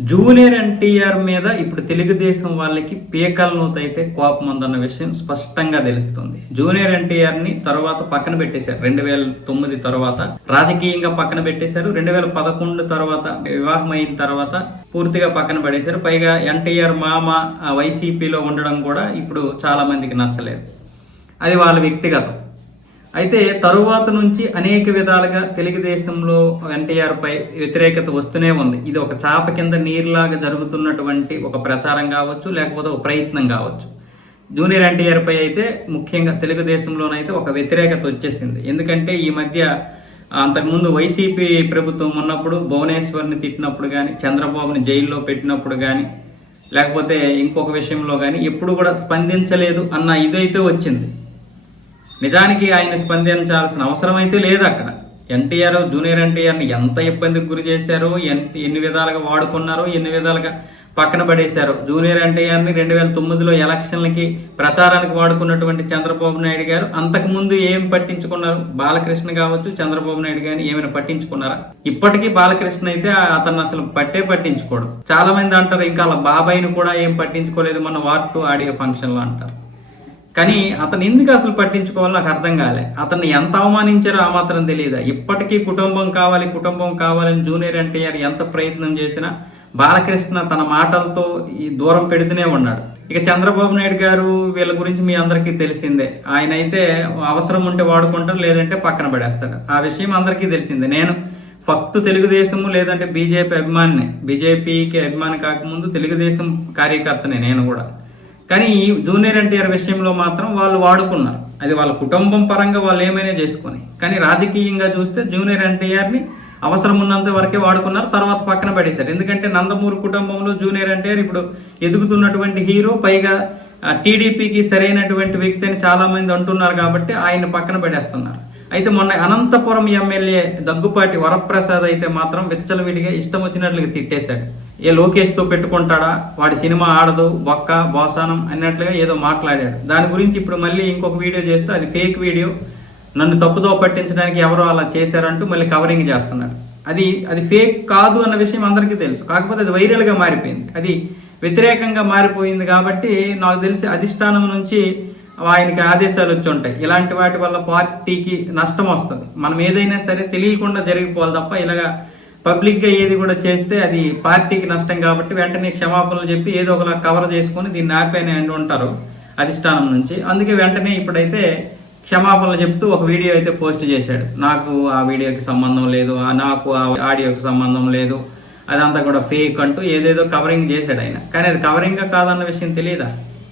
Junior NTR మీద ఇప్పుడు తెలుగుదేశం వాళ్ళకి పీకల నూత అయితే కోపం ఉందన్న విషయం స్పష్టంగా తెలుస్తుంది. జూనియర్ ఎన్టీఆర్ని తర్వాత పక్కన పెట్టేశారు. రెండు వేల తొమ్మిది తర్వాత రాజకీయంగా పక్కన పెట్టేశారు. రెండు వేల పదకొండు తర్వాత వివాహం అయిన తర్వాత పూర్తిగా పక్కన పడేశారు. పైగా ఎన్టీఆర్ మామ వైసీపీలో ఉండడం కూడా ఇప్పుడు చాలా మందికి నచ్చలేదు. అది వాళ్ళ వ్యక్తిగతం. అయితే తరువాత నుంచి అనేక విధాలుగా తెలుగుదేశంలో ఎన్టీఆర్ పై వ్యతిరేకత వస్తూనే ఉంది. ఇది ఒక చాప కింద నీరులాగా జరుగుతున్నటువంటి ఒక ప్రచారం కావచ్చు లేకపోతే ఒక ప్రయత్నం కావచ్చు. జూనియర్ ఎన్టీఆర్ పై అయితే ముఖ్యంగా తెలుగుదేశంలోనైతే ఒక వ్యతిరేకత వచ్చేసింది. ఎందుకంటే ఈ మధ్య అంతకుముందు వైసీపీ ప్రభుత్వం ఉన్నప్పుడు భువనేశ్వర్ని తిట్టినప్పుడు కానీ చంద్రబాబుని జైల్లో పెట్టినప్పుడు కానీ లేకపోతే ఇంకొక విషయంలో కానీ ఎప్పుడు కూడా స్పందించలేదు అన్న ఇదైతే వచ్చింది. నిజానికి ఆయన స్పందించాల్సిన అవసరం అయితే లేదు అక్కడ. ఎన్టీఆర్ జూనియర్ ఎన్టీఆర్ని ఎంత ఇబ్బందికి గురి చేశారో ఎంత ఎన్ని విధాలుగా వాడుకున్నారో ఎన్ని విధాలుగా పక్కన పడేశారు. జూనియర్ ఎన్టీఆర్ని రెండు వేల తొమ్మిదిలో ఎలక్షన్లకి ప్రచారానికి వాడుకున్నటువంటి చంద్రబాబు నాయుడు గారు అంతకుముందు ఏం పట్టించుకున్నారు? బాలకృష్ణ కావచ్చు చంద్రబాబు నాయుడు గారిని ఏమైనా పట్టించుకున్నారా? ఇప్పటికీ బాలకృష్ణ అయితే అతను అసలు పట్టే పట్టించుకోడు. చాలా మంది అంటారు ఇంకా అలా బాబాయ్ని కూడా ఏం పట్టించుకోలేదు మన వార్ ఆడియో ఫంక్షన్లో అంటారు. కానీ అతను ఎందుకు అసలు పట్టించుకోవాలో నాకు అర్థం కాలే. అతన్ని ఎంత అవమానించారో ఆ మాత్రం తెలియదా. ఇప్పటికీ కుటుంబం కావాలి కుటుంబం కావాలని జూనియర్ ఎన్టీఆర్ ఎంత ప్రయత్నం చేసినా బాలకృష్ణ తన మాటలతో ఈ దూరం పెడుతూనే ఉన్నాడు. ఇక చంద్రబాబు నాయుడు గారు వీళ్ళ గురించి మీ అందరికీ తెలిసిందే. ఆయన అయితే అవసరం ఉంటే వాడుకుంటారు లేదంటే పక్కన పడేస్తాడు. ఆ విషయం అందరికీ తెలిసిందే. నేను ఫక్తు తెలుగుదేశము లేదంటే బీజేపీ అభిమానినే. బీజేపీకి అభిమాని కాకముందు తెలుగుదేశం కార్యకర్తనే నేను కూడా. కానీ ఈ జూనియర్ ఎన్టీఆర్ విషయంలో మాత్రం వాళ్ళు వాడుకున్నారు. అది వాళ్ళ కుటుంబం పరంగా వాళ్ళు ఏమైనా చేసుకొని. కానీ రాజకీయంగా చూస్తే జూనియర్ ఎన్టీఆర్ని అవసరం ఉన్నంత వరకే వాడుకున్నారు తర్వాత పక్కన పడేశారు. ఎందుకంటే నందమూరి కుటుంబంలో జూనియర్ ఎన్టీఆర్ ఇప్పుడు ఎదుగుతున్నటువంటి హీరో పైగా టీడీపీకి సరైనటువంటి వ్యక్తి అని చాలామంది అంటున్నారు కాబట్టి ఆయన పక్కన పడేస్తున్నారు. అయితే మొన్న అనంతపురం ఎమ్మెల్యే దగ్గుపాటి వరప్రసాద్ అయితే మాత్రం విచ్చలవిడిగా ఇష్టం వచ్చినట్లుగా తిట్టేశాడు. ఏ లోకేష్తో పెట్టుకుంటాడా? వాడి సినిమా ఆడదు బొక్క బోసానం అన్నట్లుగా ఏదో మాట్లాడాడు. దాని గురించి ఇప్పుడు మళ్ళీ ఇంకొక వీడియో చేస్తే అది ఫేక్ వీడియో. నన్ను తప్పుదో పట్టించడానికి ఎవరో అలా చేశారంటూ మళ్ళీ కవరింగ్ చేస్తున్నాడు. అది అది ఫేక్ కాదు అన్న విషయం అందరికీ తెలుసు. కాకపోతే అది వైరల్గా మారిపోయింది. అది వ్యతిరేకంగా మారిపోయింది కాబట్టి నాకు తెలిసి అధిష్టానం నుంచి ఆయనకి ఆదేశాలు వచ్చి ఉంటాయి. ఇలాంటి వాటి వల్ల పార్టీకి నష్టం వస్తుంది. మనం ఏదైనా సరే తెలియకుండా జరిగిపోవాలి తప్ప ఇలాగా పబ్లిక్గా ఏది కూడా చేస్తే అది పార్టీకి నష్టం కాబట్టి వెంటనే క్షమాపణలు చెప్పి ఏదో ఒకలా కవర్ చేసుకొని దీన్ని ఆపేని అని ఉంటారు అధిష్టానం నుంచి. అందుకే వెంటనే ఇప్పుడైతే క్షమాపణలు చెప్తూ ఒక వీడియో అయితే పోస్ట్ చేశాడు. నాకు ఆ వీడియోకి సంబంధం లేదు నాకు ఆ ఆడియోకి సంబంధం లేదు అదంతా కూడా ఫేక్ అంటూ ఏదేదో కవరింగ్ చేశాడు ఆయన. కానీ అది కవరింగ్ కాదన్న విషయం తెలియదా?